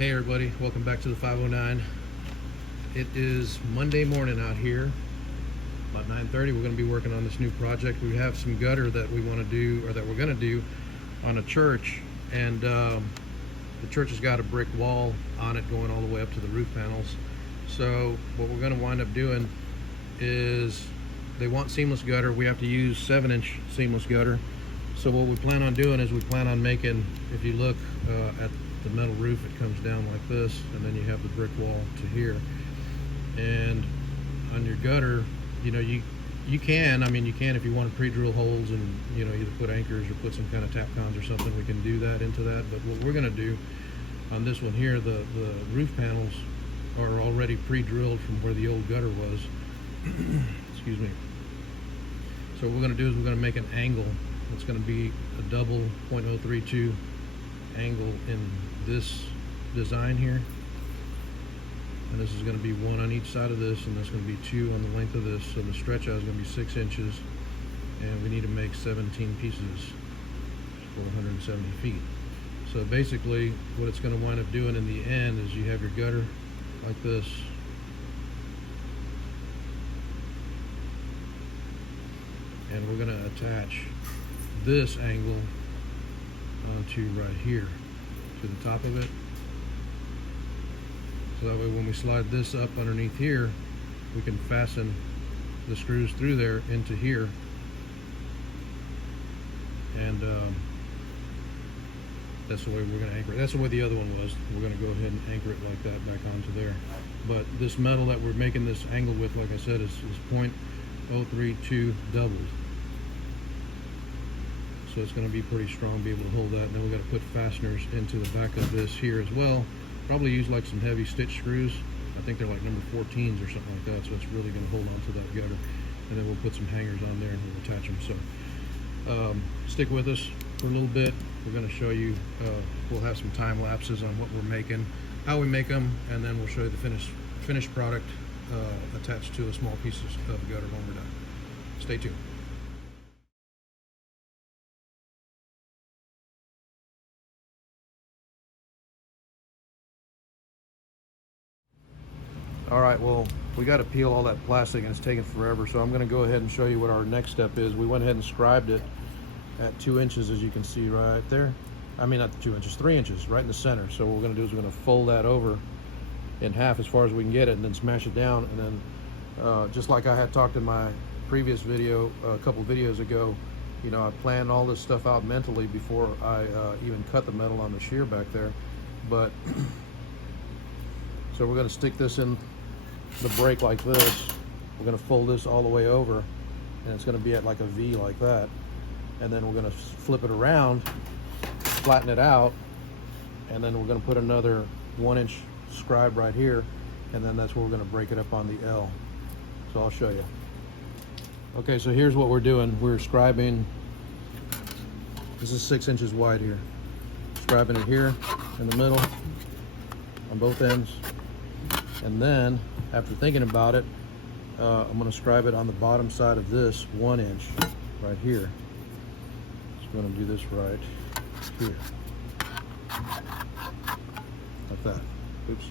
Hey everybody, welcome back to the 509. It is Monday morning out here, about 9:30. We're going to be working on this new project. We have some gutter that we want to do, or that we're going to do on a church, and the church has got a brick wall on it going all the way up to the roof panels. So what we're going to wind up doing is, they want seamless gutter. We have to use 7-inch seamless gutter. So what we plan on doing is we plan on making, if you look at the metal roof, it comes down like this, and then you have the brick wall to here. And on your gutter, you know, you can if you want to pre-drill holes and, you know, either put anchors or put some kind of tapcons or something, we can do that into that. But what we're going to do on this one here, the roof panels are already pre-drilled from where the old gutter was. Excuse me. So what we're going to do is we're going to make an angle. It's going to be a double 0.032 angle in this design here, and this is going to be 1 on each side of this, and that's going to be 2 on the length of this. So the stretch out is going to be 6 inches, and we need to make 17 pieces for 170 feet. So basically what it's going to wind up doing in the end is you have your gutter like this, and we're going to attach this angle onto right here to the top of it, so that way when we slide this up underneath here, we can fasten the screws through there into here, and that's the way we're going to anchor it. That's the way the other one was. We're going to go ahead and anchor it like that back onto there. But this metal that we're making this angle with, like I said, is 0.032 doubled. So it's going to be pretty strong, be able to hold that. And then we've got to put fasteners into the back of this here as well. Probably use like some heavy stitch screws. I think they're like number 14s or something like that. So it's really going to hold on to that gutter. And then we'll put some hangers on there and we'll attach them. So stick with us for a little bit. We're going to show you, we'll have some time lapses on what we're making, how we make them, and then we'll show you the finished product attached to a small piece of gutter when we're done. Stay tuned. All right, well, we got to peel all that plastic and it's taking forever, so I'm going to go ahead and show you what our next step is. We went ahead and scribed it at 2 inches, as you can see right there. I mean, not 2 inches, 3 inches, right in the center. So what we're going to do is we're going to fold that over in half as far as we can get it, and then smash it down. And then just like I had talked in my previous video a couple videos ago, you know, I planned all this stuff out mentally before I even cut the metal on the shear back there. But so we're going to stick this in the break like this. We're going to fold this all the way over, and it's going to be at like a V like that. And then we're going to flip it around, flatten it out, and then we're going to put another 1-inch scribe right here, and then that's where we're going to break it up on the L. So I'll show you. Okay, so here's what we're doing. We're scribing, this is 6 inches wide here. Scribing it here in the middle on both ends. And then, after thinking about it, I'm going to scribe it on the bottom side of this 1 inch right here. So I'm going to do this right here. Like that. Oops.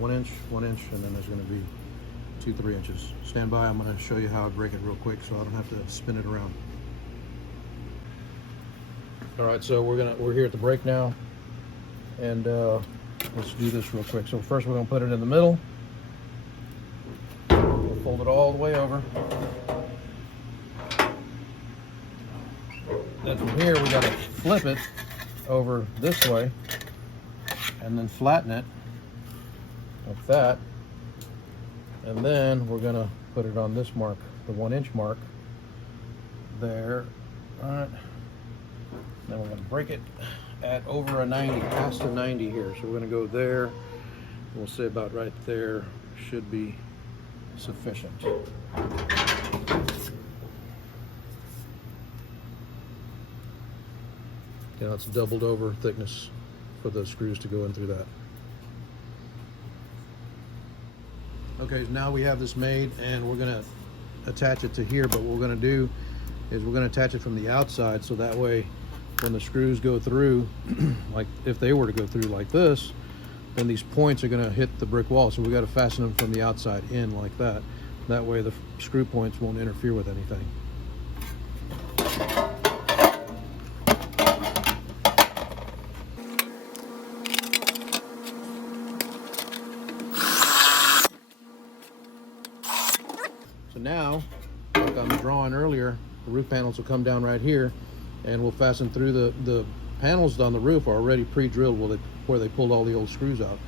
1 inch, 1 inch, and then there's going to be 2-3 inches. Stand by, I'm going to show you how I break it real quick so I don't have to spin it around. Alright, so we're here at the break now, and let's do this real quick. So first we're going to put it in the middle. We'll fold it all the way over. Then from here we got to flip it over this way and then flatten it like that. And then we're going to put it on this mark, the 1 inch mark there. All right. Then we're going to break it at over a 90, past a 90 here. So we're going to go there. We'll say about right there should be sufficient. Yeah, that's doubled over thickness for the screws to go in through that. Okay, now we have this made, and we're going to attach it to here, but what we're going to do is we're going to attach it from the outside, so that way when the screws go through, like if they were to go through like this, then these points are going to hit the brick wall. So we got to fasten them from the outside in like that. That way the screw points won't interfere with anything. So now, like I was drawing earlier, the roof panels will come down right here, and we'll fasten through the panels on the roof are already pre-drilled where they pulled all the old screws out.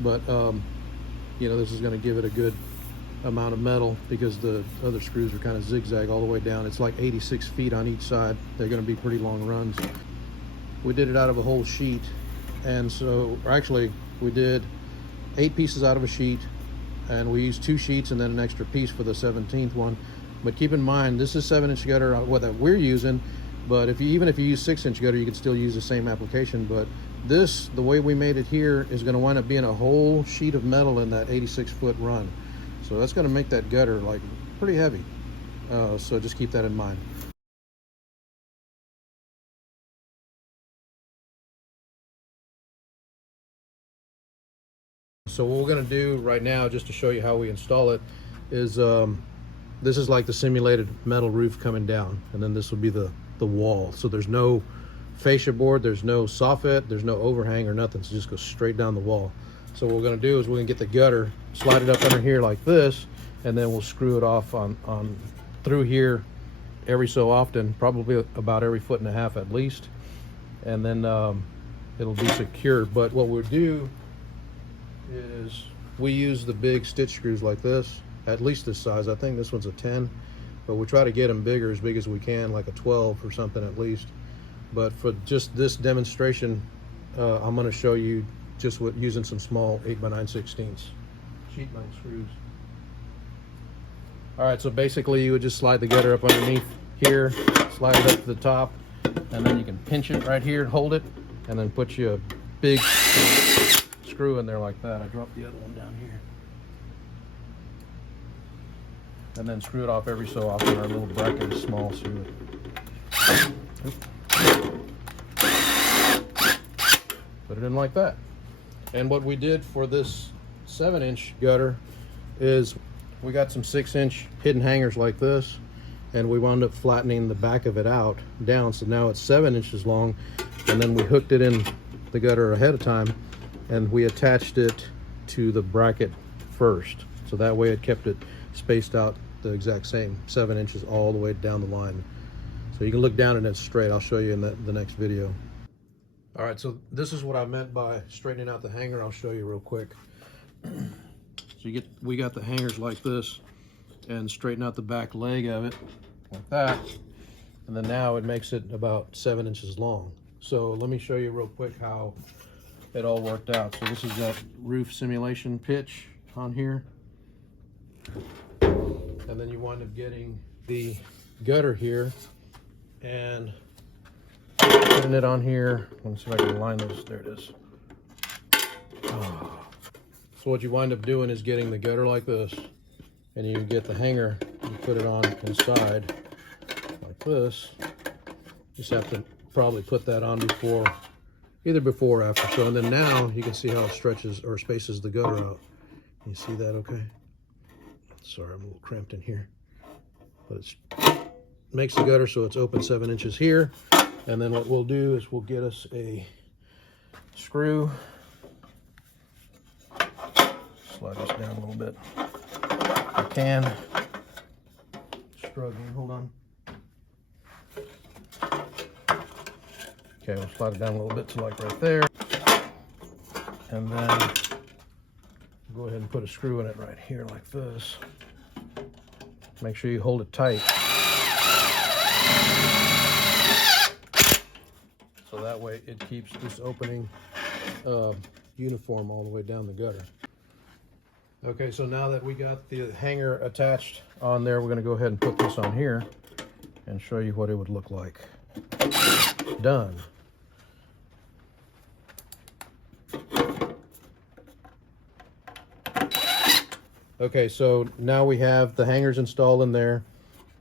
But you know, this is going to give it a good amount of metal because the other screws are kind of zigzag all the way down. It's like 86 feet on each side. They're going to be pretty long runs. We did it out of a whole sheet, and so actually we did 8 pieces out of a sheet, and we used 2 sheets and then an extra piece for the 17th one. But keep in mind, this is 7-inch gutter what that we're using, but even if you use 6-inch gutter, you can still use the same application. But this, the way we made it here, is going to wind up being a whole sheet of metal in that 86-foot run. So that's going to make that gutter like pretty heavy. So just keep that in mind. So what we're going to do right now, just to show you how we install it, is this is like the simulated metal roof coming down, and then this will be the wall. So there's no fascia board, there's no soffit, there's no overhang or nothing. So just go straight down the wall. So what we're going to do is we're going to get the gutter, slide it up under here like this, and then we'll screw it off on through here every so often, probably about every 1.5 feet at least, and then it'll be secure. But what we'll do is we use the big stitch screws like this, at least this size. I think this one's a 10, but we try to get them bigger, as big as we can, like a 12 or something at least. But for just this demonstration, I'm going to show you just using some small 8x9/16 sheet metal screws. All right, so basically you would just slide the gutter up underneath here, slide it up to the top, and then you can pinch it right here, hold it, and then put you a big screw in there like that. I dropped the other one down here. And then screw it off every so often. Our little bracket is small, so put it in like that. And what we did for this 7-inch gutter is we got some 6-inch hidden hangers like this, and we wound up flattening the back of it out down, so now it's 7 inches long. And then we hooked it in the gutter ahead of time, and we attached it to the bracket first, so that way it kept it spaced out the exact same 7 inches all the way down the line. So you can look down and it's straight. I'll show you in the next video. All right, so this is what I meant by straightening out the hanger. I'll show you real quick. So we got the hangers like this, and straighten out the back leg of it like that, and then now it makes it about 7 inches long. So let me show you real quick how it all worked out. So this is that roof simulation pitch on here, and then you wind up getting the gutter here and putting it on here. Let me see if I can line this. There it is. So what you wind up doing is getting the gutter like this, and you get the hanger, you put it on inside like this. Just have to probably put that on either before or after. So, and then now you can see how it stretches or spaces the gutter out. You see that okay? Sorry, I'm a little cramped in here. But it makes the gutter so it's open 7 inches here. And then what we'll do is we'll get us a screw. Slide this down a little bit. I can. Struggling, hold on. Okay, we'll slide it down a little bit to like right there. And then go ahead and put a screw in it right here like this. Make sure you hold it tight. So that way it keeps this opening uniform all the way down the gutter. Okay, so now that we got the hanger attached on there, we're going to go ahead and put this on here and show you what it would look like. Done. Okay, so now we have the hangers installed in there,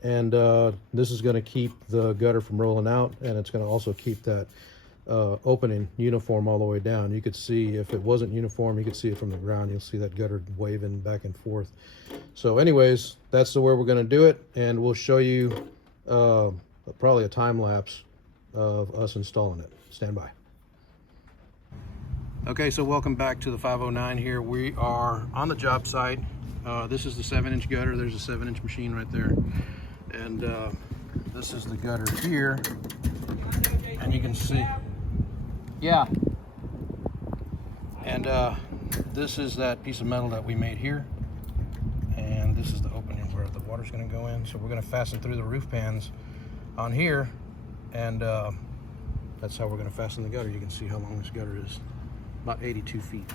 and this is going to keep the gutter from rolling out, and it's going to also keep that opening uniform all the way down. You could see, if it wasn't uniform, you could see it from the ground. You'll see that gutter waving back and forth. So anyways, that's the way we're going to do it, and we'll show you probably a time lapse of us installing it. Stand by. Okay, so welcome back to the 509 here. We are on the job site. This is the 7-inch gutter. There's a 7-inch machine right there. And this is the gutter here. And you can see, yeah. And this is that piece of metal that we made here. And this is the opening where the water's gonna go in. So we're gonna fasten through the roof pans on here. And that's how we're gonna fasten the gutter. You can see how long this gutter is. About 82 feet.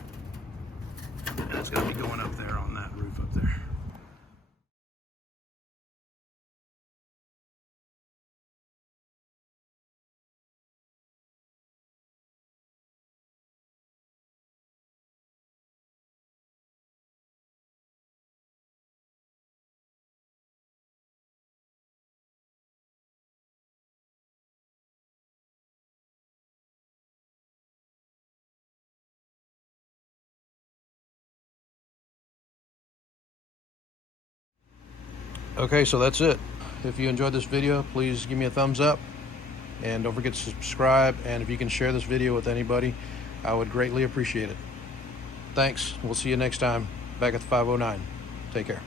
And it's going to be going up there on that roof up there. Okay, so that's it. If you enjoyed this video, please give me a thumbs up, and don't forget to subscribe, and if you can share this video with anybody, I would greatly appreciate it. Thanks. We'll see you next time back at the 509. Take care.